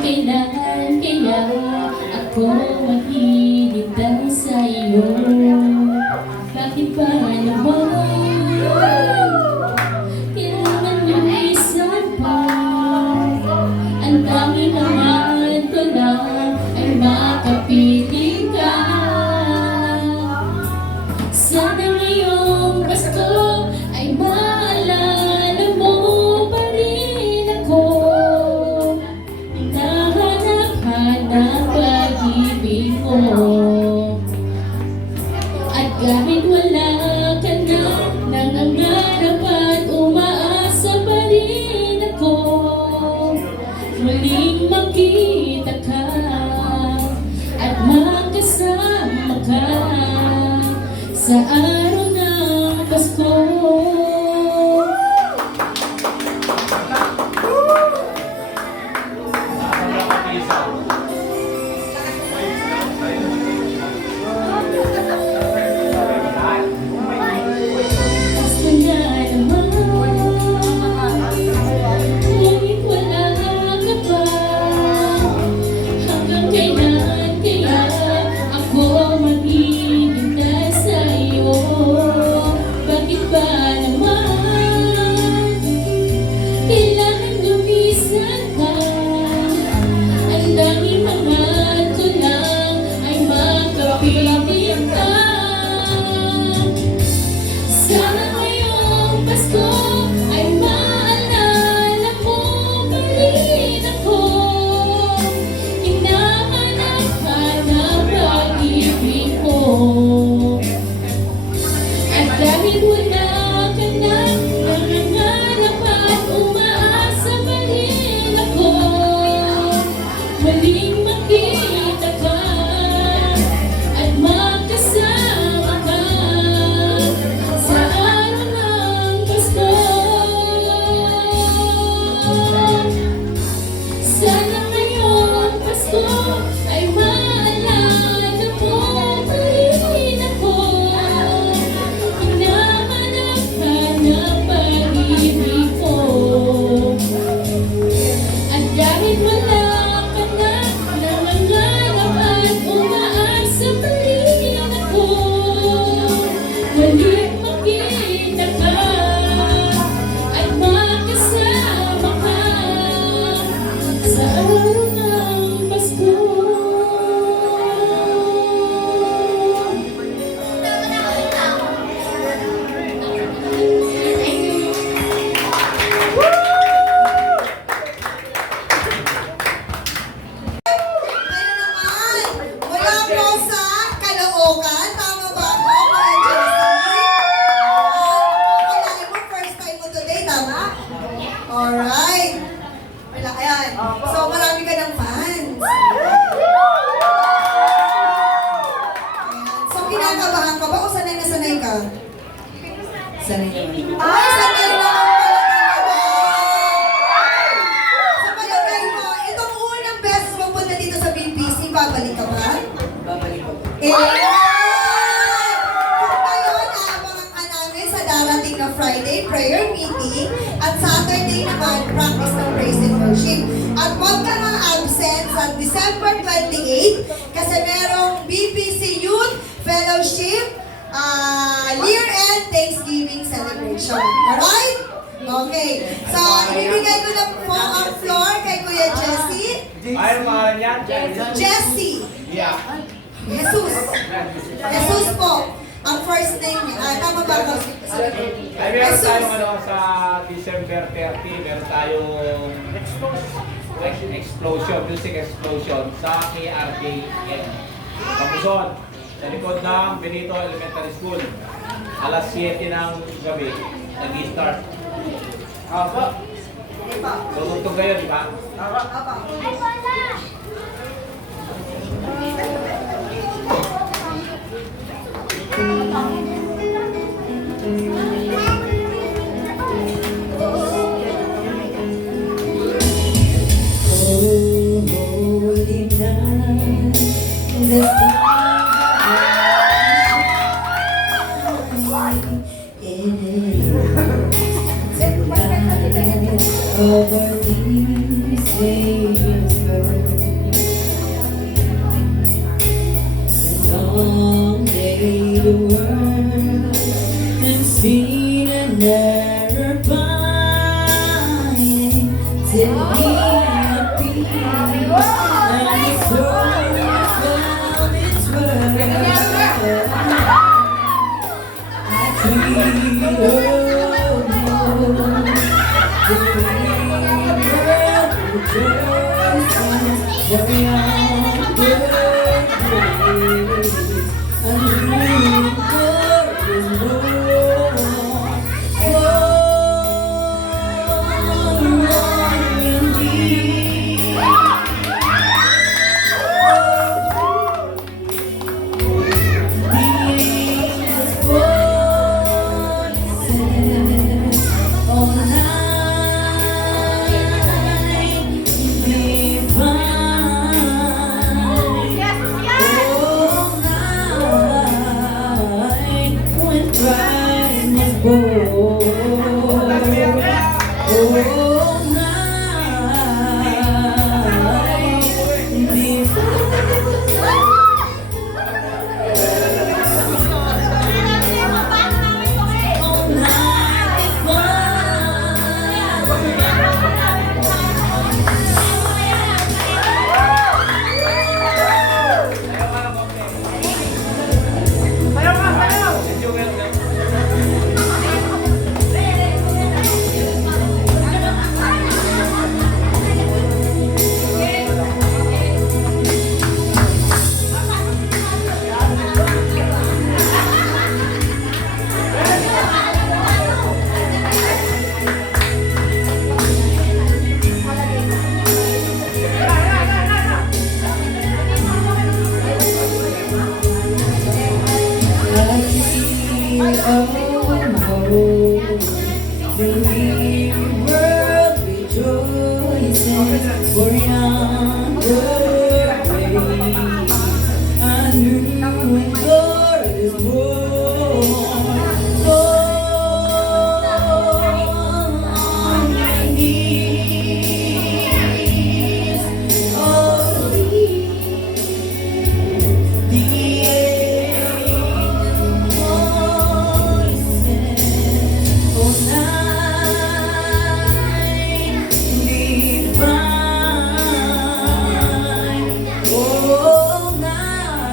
Kailan kaya ako maghihintay sa iyo? Bakit ba naman kailangan yung isang pa? Ang daming naman ko lang ay makapiling ka. Sana ngayong Pasko ay maalala mo pa rin ako. Hanap pag-ibig mo. At kahit wala ka na, nangangarap at umaasa pa rin ako. Muling makita ka at makasama ka sa araw ng Pasko. Sana ngayong Pasko ay maalala mo pa rin ako. Hinahanap-hanap pag-ibig mo. At dahil wala ka na, nangangarap at umaasa pa rin ako. Muling makita ka at magkasama ka sa araw ng Pasko. Sana ngayong Pasko ay maalala mo pa rin ako. Hinahanap-hanap pag-ibig ko. At kahit wala ka na, nangangarap at umaasa pa rin ako. Muling makita ka at makasama ka sa araw ng Pasko. Mula po sa Caloocan, tama ba ako? Akalain mo, first time mo today, tama? Alright. Wala, ayan. So, marami ka ng fans. Ayan. So, kinakabahan ka ba o sanay na sanay ka? Sanay naman. Ay, sanay naman pala talaga. Sa palagay mo, itong unang beses mo punta dito sa BPC, babalik ka ba? Babalik ko. Kung ngayon, aabangan ka namin sa darating na Friday prayer meeting at Saturday naman practice ng praise and worship. At huwag ka nang absent sa December 28 kasi merong BPC Youth Fellowship year-end Thanksgiving celebration. Alright? Okay. So, ibibigay ko na po ang floor kay Kuya Jessie. Ay, mga yan. Jessie. Yeah. Jesus. Jesus po. Ang first name niya. Tama ba ako? Ay, meron tayong ano, sa December 30, meron tayong explosion, music explosion sa KRJN. Kamuson, sa likod ng Benito Elementary School. Alas 7 ng gabi, nag-start. Apa? Tutugtog kayo, di ba? Apa? the over these Savior's birth. Long day the world and seen and never binding till he appeared and his soul found its worth. I feel the rejoices of young birthdays. A new birth is born for indeed. The angels' voices on high divine. All night when Christ was born. All night the world rejoices for yonder praise. A new and glorious morn. Fall on your knees, oh, the angels' voices, oh, night divine, oh, night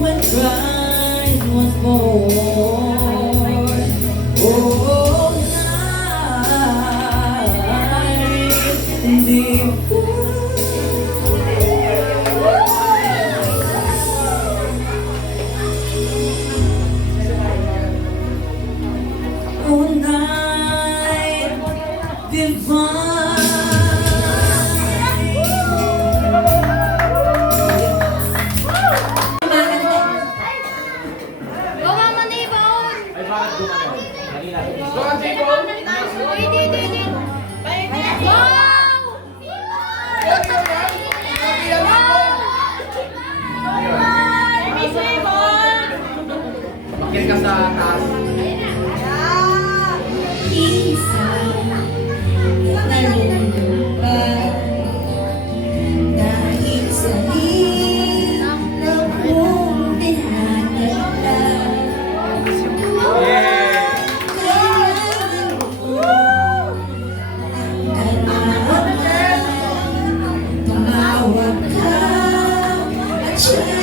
when Christ was born, oh, night divine. Oh, night divine. Ay, bakit gumano? Dali natin. Bakit ka sa taas? Isa nalumbay dahil sa hirap kong dinadala. Yeah! Kailangan ko ng alaman, tumawag ka at siya